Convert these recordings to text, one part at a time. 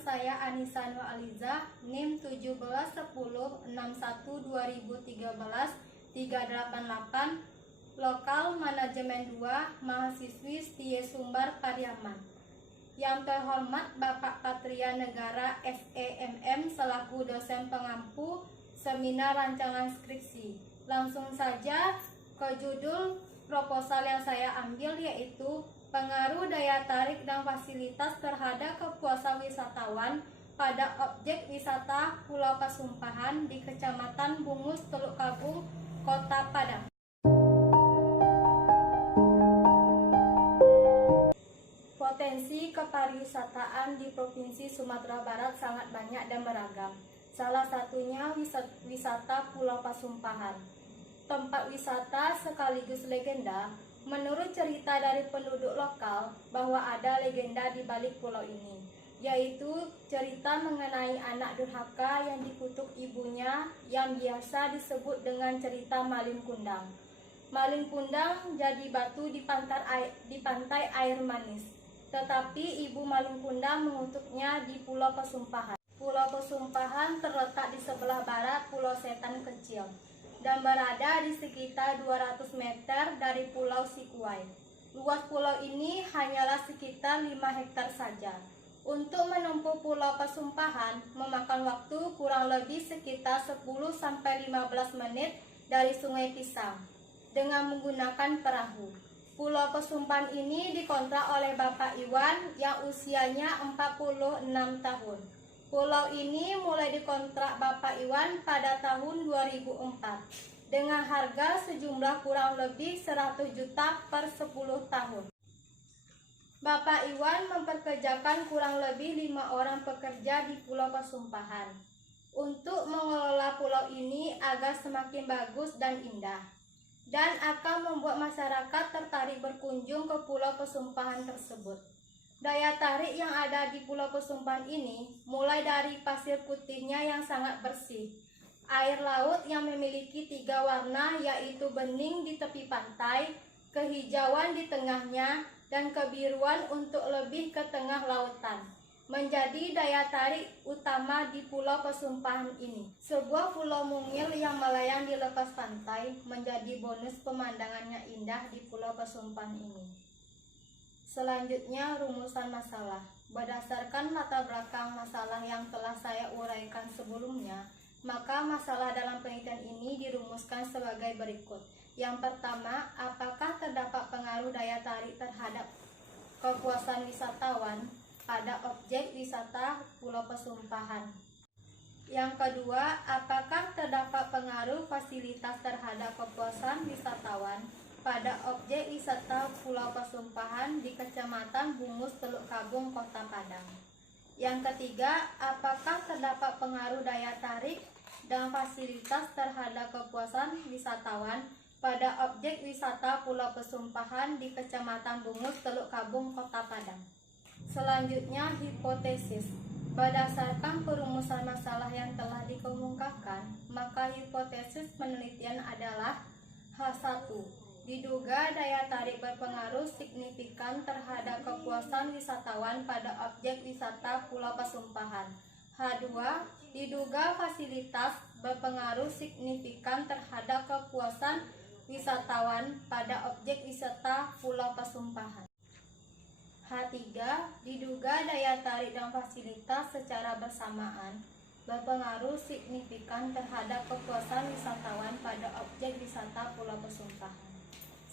saya Anissa Nur Aliza, NIM 1710612013 Lokal Manajemen 2, Mahasiswi Setia Sumbar Pariaman. Yang terhormat Bapak Patria Negara SEMM selaku dosen pengampu seminar rancangan skripsi. Langsung saja ke judul proposal yang saya ambil, yaitu pengaruh daya tarik dan fasilitas terhadap kepuasan wisatawan pada objek wisata Pulau Pasumpahan di Kecamatan Bungus, Teluk Kabung, Kota Padang. Potensi kepariwisataan di Provinsi Sumatera Barat sangat banyak dan beragam. Salah satunya wisata Pulau Pasumpahan. Tempat wisata sekaligus legenda. Menurut cerita dari penduduk lokal bahwa ada legenda di balik pulau ini, yaitu cerita mengenai anak durhaka yang dikutuk ibunya yang biasa disebut dengan cerita Malin Kundang. Malin Kundang jadi batu di pantai air manis. Tetapi ibu Malin Kundang mengutuknya di Pulau Pasumpahan. Pulau Pasumpahan terletak di sebelah barat Pulau Setan Kecil dan berada di sekitar 200 meter dari Pulau Sikuai. Luas pulau ini hanyalah sekitar 5 hektar saja. Untuk menempuh Pulau Pasumpahan memakan waktu kurang lebih sekitar 10-15 menit dari Sungai Pisang dengan menggunakan perahu. Pulau Pasumpahan ini dikontrak oleh Bapak Iwan yang usianya 46 tahun. Pulau ini mulai dikontrak Bapak Iwan pada tahun 2004 dengan harga sejumlah kurang lebih 100 juta per 10 tahun. Bapak Iwan memperkerjakan kurang lebih 5 orang pekerja di Pulau Pasumpahan untuk mengelola pulau ini agar semakin bagus dan indah, dan akan membuat masyarakat tertarik berkunjung ke Pulau Pasumpahan tersebut. Daya tarik yang ada di Pulau Pasumpahan ini mulai dari pasir putihnya yang sangat bersih, air laut yang memiliki 3 warna yaitu bening di tepi pantai, kehijauan di tengahnya, dan kebiruan untuk lebih ke tengah lautan, menjadi daya tarik utama di Pulau Pasumpahan ini. Sebuah pulau mungil yang melayang di lepas pantai menjadi bonus pemandangannya indah di Pulau Pasumpahan ini. Selanjutnya, rumusan masalah. Berdasarkan latar belakang masalah yang telah saya uraikan sebelumnya, maka masalah dalam penelitian ini dirumuskan sebagai berikut. Yang pertama, apakah terdapat pengaruh daya tarik terhadap kepuasan wisatawan pada objek wisata Pulau Pasumpahan? Yang kedua, apakah terdapat pengaruh fasilitas terhadap kepuasan wisatawan pada objek wisata Pulau Pasumpahan di Kecamatan Bungus, Teluk Kabung, Kota Padang? Yang ketiga, apakah terdapat pengaruh daya tarik dan fasilitas terhadap kepuasan wisatawan pada objek wisata Pulau Pasumpahan di Kecamatan Bungus, Teluk Kabung, Kota Padang? Selanjutnya, hipotesis. Berdasarkan perumusan masalah yang telah dikemukakan, maka hipotesis penelitian adalah H1. Diduga daya tarik berpengaruh signifikan terhadap kepuasan wisatawan pada objek wisata Pulau Pasumpahan. H2. Diduga fasilitas berpengaruh signifikan terhadap kepuasan wisatawan pada objek wisata Pulau Pasumpahan. H3. Diduga daya tarik dan fasilitas secara bersamaan berpengaruh signifikan terhadap kepuasan wisatawan pada objek wisata Pulau Pasumpahan.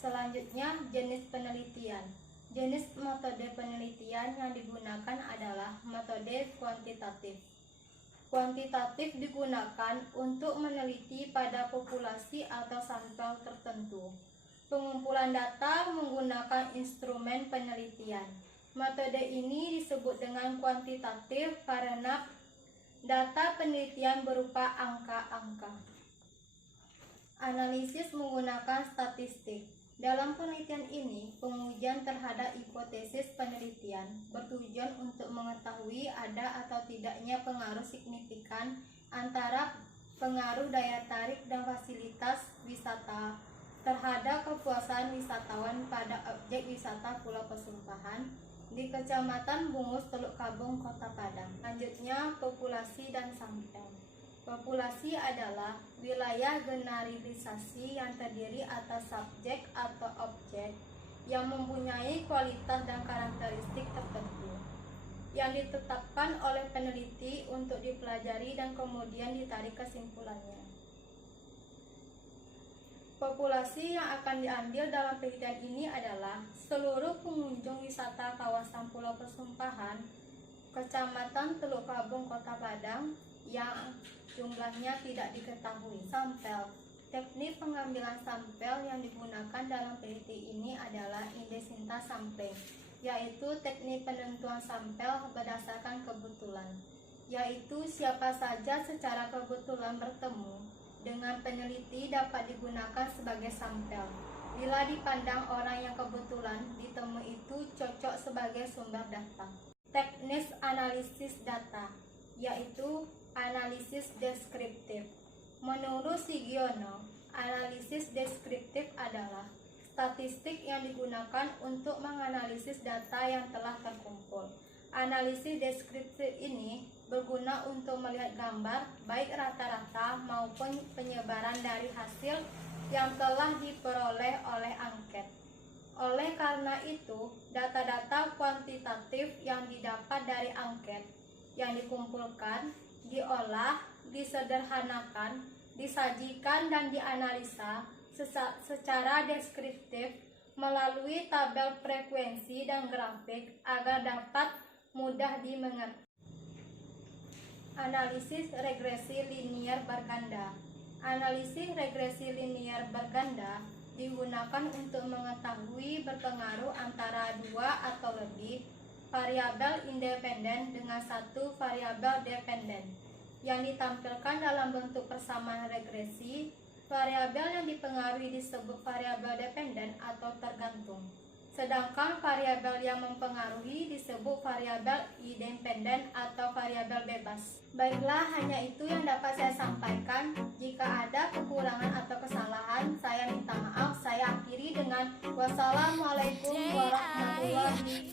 Selanjutnya, jenis penelitian. Jenis metode penelitian yang digunakan adalah metode kuantitatif. Kuantitatif digunakan untuk meneliti pada populasi atau sampel tertentu. Pengumpulan data menggunakan instrumen penelitian. Metode ini disebut dengan kuantitatif karena data penelitian berupa angka-angka. Analisis menggunakan statistik. Dalam penelitian ini, pengujian terhadap hipotesis penelitian bertujuan untuk mengetahui ada atau tidaknya pengaruh signifikan antara pengaruh daya tarik dan fasilitas wisata terhadap kepuasan wisatawan pada objek wisata Pulau Pasumpahan di Kecamatan Bungus, Teluk Kabung, Kota Padang. Selanjutnya, populasi dan sampel. Populasi adalah wilayah generalisasi yang terdiri atas subjek atau objek yang mempunyai kualitas dan karakteristik tertentu yang ditetapkan oleh peneliti untuk dipelajari dan kemudian ditarik kesimpulannya. Populasi yang akan diambil dalam penelitian ini adalah seluruh pengunjung wisata kawasan Pulau Persumpahan, Kecamatan Teluk Kabung, Kota Padang yang jumlahnya tidak diketahui. Sampel. Teknik pengambilan sampel yang digunakan dalam penelitian ini adalah indesinta sampling, yaitu teknik penentuan sampel berdasarkan kebetulan, yaitu siapa saja secara kebetulan bertemu dengan peneliti dapat digunakan sebagai sampel. Bila dipandang orang yang kebetulan ditemui itu cocok sebagai sumber data. Teknis analisis data, yaitu analisis deskriptif. Menurut Sigiono, analisis deskriptif adalah statistik yang digunakan untuk menganalisis data yang telah terkumpul. Analisis deskriptif ini berguna untuk melihat gambar baik rata-rata maupun penyebaran dari hasil yang telah diperoleh oleh angket. Oleh karena itu, data-data kuantitatif yang didapat dari angket yang dikumpulkan, diolah, disederhanakan, disajikan dan dianalisa secara deskriptif melalui tabel frekuensi dan grafik agar dapat mudah dimengerti. Analisis regresi linier berganda. Analisis regresi linier berganda digunakan untuk mengetahui berpengaruh antara dua atau lebih variabel independen dengan satu variabel dependen yang ditampilkan dalam bentuk persamaan regresi. Variabel yang dipengaruhi disebut variabel dependen atau tergantung, sedangkan variabel yang mempengaruhi disebut variabel independen atau variabel bebas. Baiklah, hanya itu yang dapat saya sampaikan. Jika ada kekurangan atau kesalahan, saya minta maaf. Saya akhiri dengan wassalamualaikum warahmatullahi